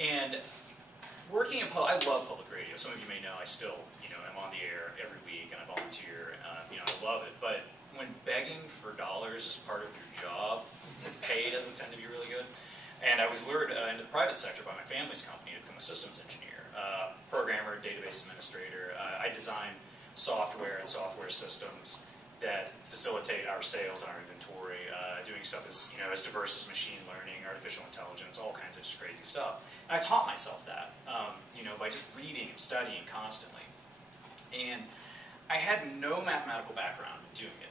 And working in I love public radio. Some of you may know I still, am on the air every week and I volunteer. I love it. But when begging for dollars is part of your job, the pay doesn't tend to be really good. And I was lured into the private sector by my family's company to become a systems engineer, programmer, database administrator. I design software and software systems that facilitate our sales and our inventory, doing stuff as diverse as machine learning, artificial intelligence, all kinds of just crazy stuff. And I taught myself that, by just reading and studying constantly. And I had no mathematical background in doing it.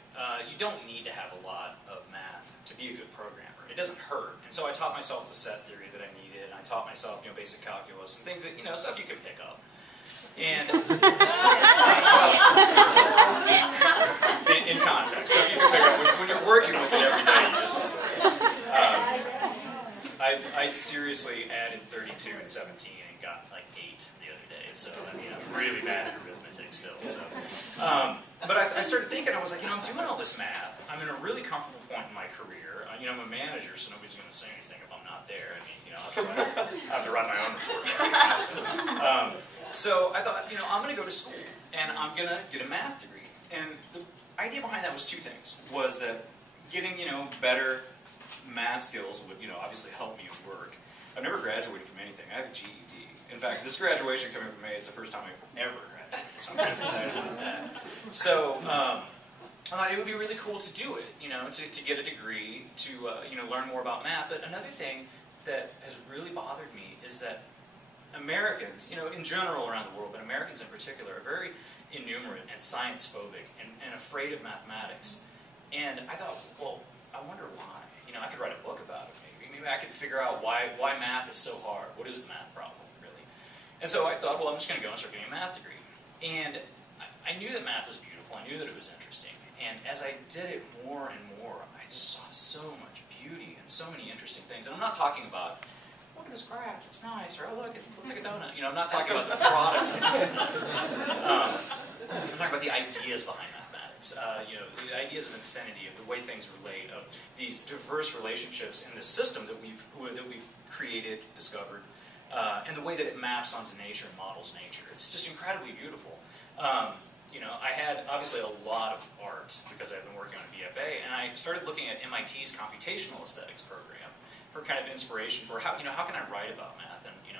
You don't need to have a lot of math to be a good programmer. It doesn't hurt. And so I taught myself the set theory that I needed, and I taught myself, basic calculus and things that, stuff you can pick up. And in context, stuff you can pick up when you're working with it every day. You just I seriously added 32 and 17 and got like 8 the other day. So I'm really bad at arithmetic still. So, but I started thinking, I was like, I'm doing all this math. I'm in a really comfortable point in my career. I'm a manager, so nobody's going to say anything if I'm not there. I mean, I have to write my own report. So I thought, I'm going to go to school and I'm going to get a math degree. And the idea behind that was two things. Was that getting, better math skills would, obviously help me at work. I've never graduated from anything. I have a GED. In fact, this graduation coming from me is the first time I've ever graduated, so I'm kind of excited about that. So I thought it would be really cool to do it, to get a degree, to learn more about math. But another thing that has really bothered me is that Americans, in general around the world, but Americans in particular, are very innumerate and science-phobic and afraid of mathematics. And I thought, well, I wonder why. I could write a book about it, maybe. Maybe I could figure out why math is so hard. What is the math problem, really? And so I thought, well, I'm just going to go and start getting a math degree. And I knew that math was beautiful. I knew that it was interesting. And as I did it more and more, I just saw so much beauty and so many interesting things. And I'm not talking about, look at this graph, it's nice, or oh, look, it looks like a donut. I'm not talking about the products of mathematics. I'm talking about the ideas behind mathematics. The ideas of infinity, of the way things relate, of these diverse relationships in the system that we've created, discovered, and the way that it maps onto nature and models nature. It's just incredibly beautiful. I had obviously a lot of art because I've been working on a BFA, and I started looking at MIT's computational aesthetics program for kind of inspiration for how can I write about math, and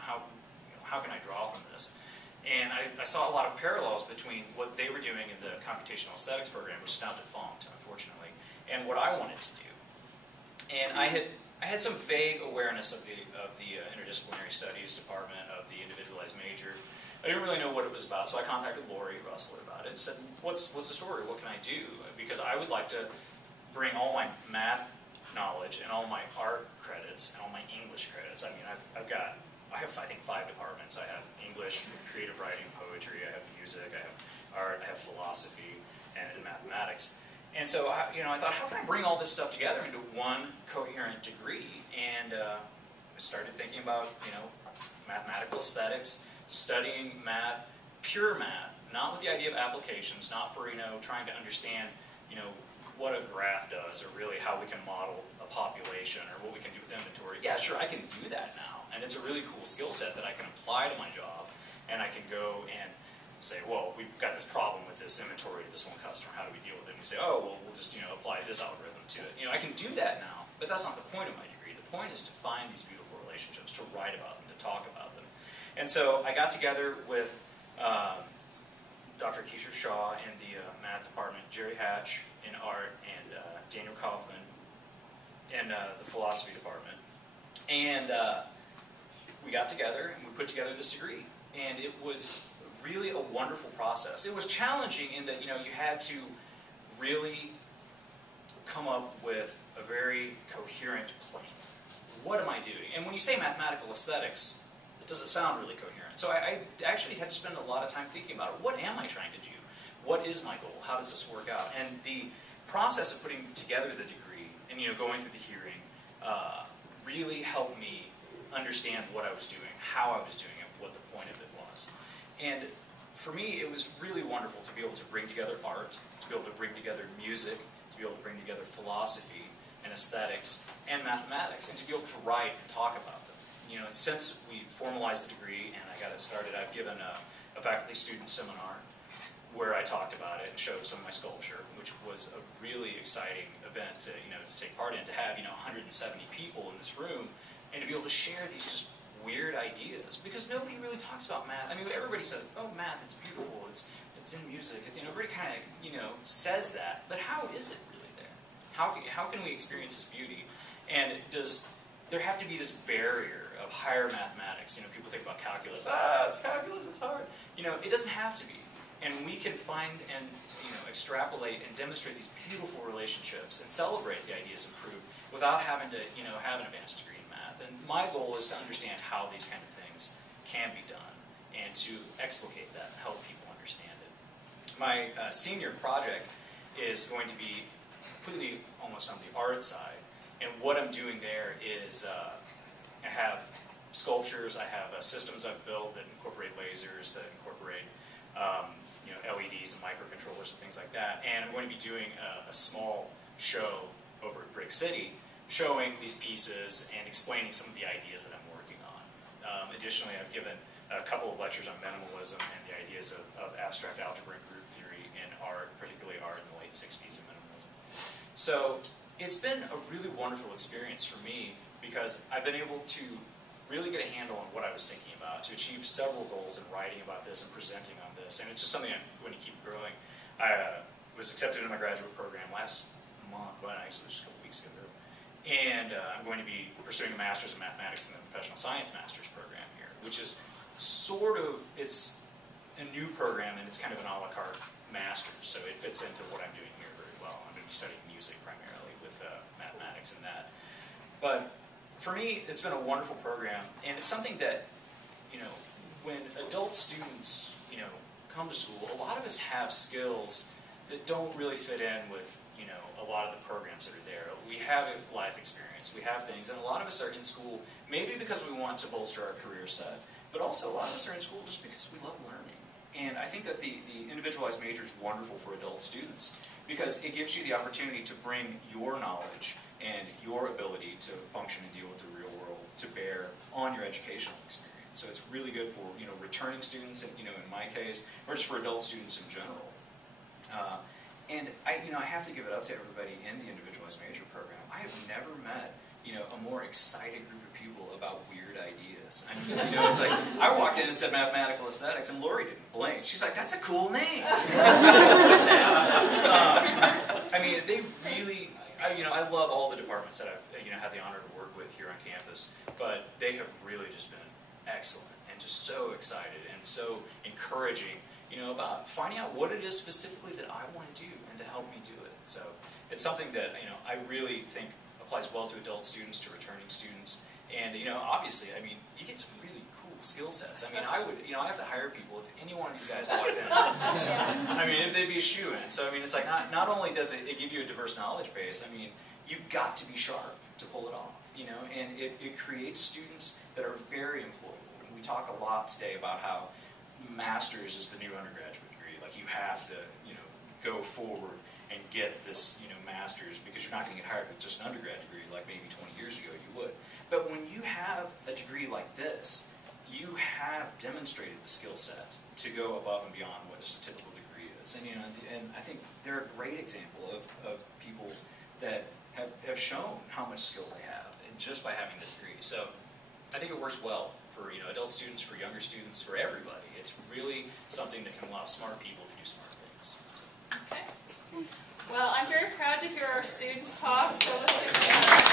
how can I draw from this. And I saw a lot of parallels between what they were doing in the computational aesthetics program, which is now defunct, unfortunately, and what I wanted to do. And I had some vague awareness of the interdisciplinary studies department of the Individualized Major. I didn't really know what it was about, so I contacted Lori Russell about it and said, "What's the story? What can I do?" Because I would like to bring all my math knowledge and all my art credits and all my English credits. I mean, I have I think 5 departments. I have English, creative writing, poetry, I have music, I have art, I have philosophy, and mathematics. And so I thought, how can I bring all this stuff together into one coherent degree? And I started thinking about mathematical aesthetics, studying math, pure math, not with the idea of applications, not for trying to understand what a graph does, or really how we can model a population, or what we can do with inventory. Yeah, sure, I can do that now. And it's a really cool skill set that I can apply to my job, and I can go and say, well, we've got this problem with this inventory of this one customer, how do we deal with it? And we say, oh, well, we'll just apply this algorithm to it. I can do that now, but that's not the point of my degree. The point is to find these beautiful relationships, to write about them, to talk about them. And so I got together with Dr. Keisha Shaw in the math department, Jerry Hatch in art, and Daniel Kaufman in the philosophy department. And we got together and we put together this degree. And it was really a wonderful process. It was challenging in that you had to really come up with a very coherent plan. What am I doing? And when you say mathematical aesthetics, it doesn't sound really coherent. So I actually had to spend a lot of time thinking about it. What am I trying to do? What is my goal? How does this work out? And the process of putting together the degree and going through the hearing really helped me understand what I was doing, how I was doing it, what the point of it was. And for me, it was really wonderful to be able to bring together art, to be able to bring together music, to be able to bring together philosophy and aesthetics and mathematics, and to be able to write and talk about them. you know, since we formalized the degree and I got it started, I've given a faculty-student seminar where I talked about it and showed some of my sculpture, which was a really exciting event to, you know, to take part in, to have, you know, 170 people in this room and to be able to share these just weird ideas, because nobody really talks about math. I mean, everybody says, oh, math, it's beautiful, it's in music, it's, you know, everybody kind of, you know, says that, but how is it really there? How can we experience this beauty? And does there have to be this barrier of higher mathematics? You know, people think about calculus, it's calculus, it's hard. You know, it doesn't have to be. And we can find and, you know, extrapolate and demonstrate these beautiful relationships and celebrate the ideas and prove without having to, you know, have an advanced degree in math. And my goal is to understand how these kind of things can be done and to explicate that and help people understand it. My senior project is going to be completely almost on the art side. And what I'm doing there is I have sculptures, I have systems I've built that incorporate lasers, that incorporate you know, LEDs and microcontrollers and things like that. And I'm going to be doing a small show over at Brick City, showing these pieces and explaining some of the ideas that I'm working on. Additionally, I've given a couple of lectures on minimalism and the ideas of abstract algebra and group theory in art, particularly art in the late 60s and minimalism. So it's been a really wonderful experience for me because I've been able to really get a handle on what I was thinking about, to achieve several goals in writing about this and presenting on this, and it's just something I'm going to keep growing. I was accepted in my graduate program last month, well, actually just a couple weeks ago, and I'm going to be pursuing a Master's in Mathematics in the Professional Science Master's program here, which is sort of, it's a new program and it's kind of an a la carte Master's, so it fits into what I'm doing here very well. I'm going to be studying music primarily with mathematics and that. But for me, it's been a wonderful program, and it's something that, you know, when adult students, you know, come to school, a lot of us have skills that don't really fit in with, you know, a lot of the programs that are there. We have a life experience, we have things, and a lot of us are in school maybe because we want to bolster our career set, but also a lot of us are in school just because we love learning. And I think that the individualized major is wonderful for adult students because it gives you the opportunity to bring your knowledge and your ability to function and deal with the real world to bear on your educational experience. So it's really good for, you know, returning students, and, you know, in my case, or just for adult students in general. And you know, I have to give it up to everybody in the Individualized Major program. I have never met, you know, a more excited group of people about weird ideas. I mean, you know, it's like, I walked in and said mathematical aesthetics, and Lori didn't blink. She's like, that's a cool name. I mean, they really, you know, I love all the departments that I've, you know, had the honor to work with here on campus, but they have really just been excellent and just so excited and so encouraging, you know, about finding out what it is specifically that I want to do and to help me do it. So it's something that, you know, I really think applies well to adult students, to returning students, and, you know, obviously, I mean, you get some really cool skill sets. I mean, I would, you know, I have to hire people if any one of these guys walked in. I mean, if they'd be a shoo-in. So I mean, it's like not only does it give you a diverse knowledge base, I mean, you've got to be sharp to pull it off, you know, and it creates students that are very employable. And we talk a lot today about how master's is the new undergraduate degree. Like, you have to, you know, go forward and get this, you know, master's, because you're not going to get hired with just an undergrad degree like maybe 20 years ago you would. But when you have a degree like this, you have demonstrated the skill set to go above and beyond what just a typical degree is. And, you know, and I think they're a great example of people that have shown how much skill they have, and just by having the degree. So I think it works well for, you know, adult students, for younger students, for everybody. It's really something that can allow smart people to do smart things. Okay. Well, I'm very proud to hear our students talk, so let's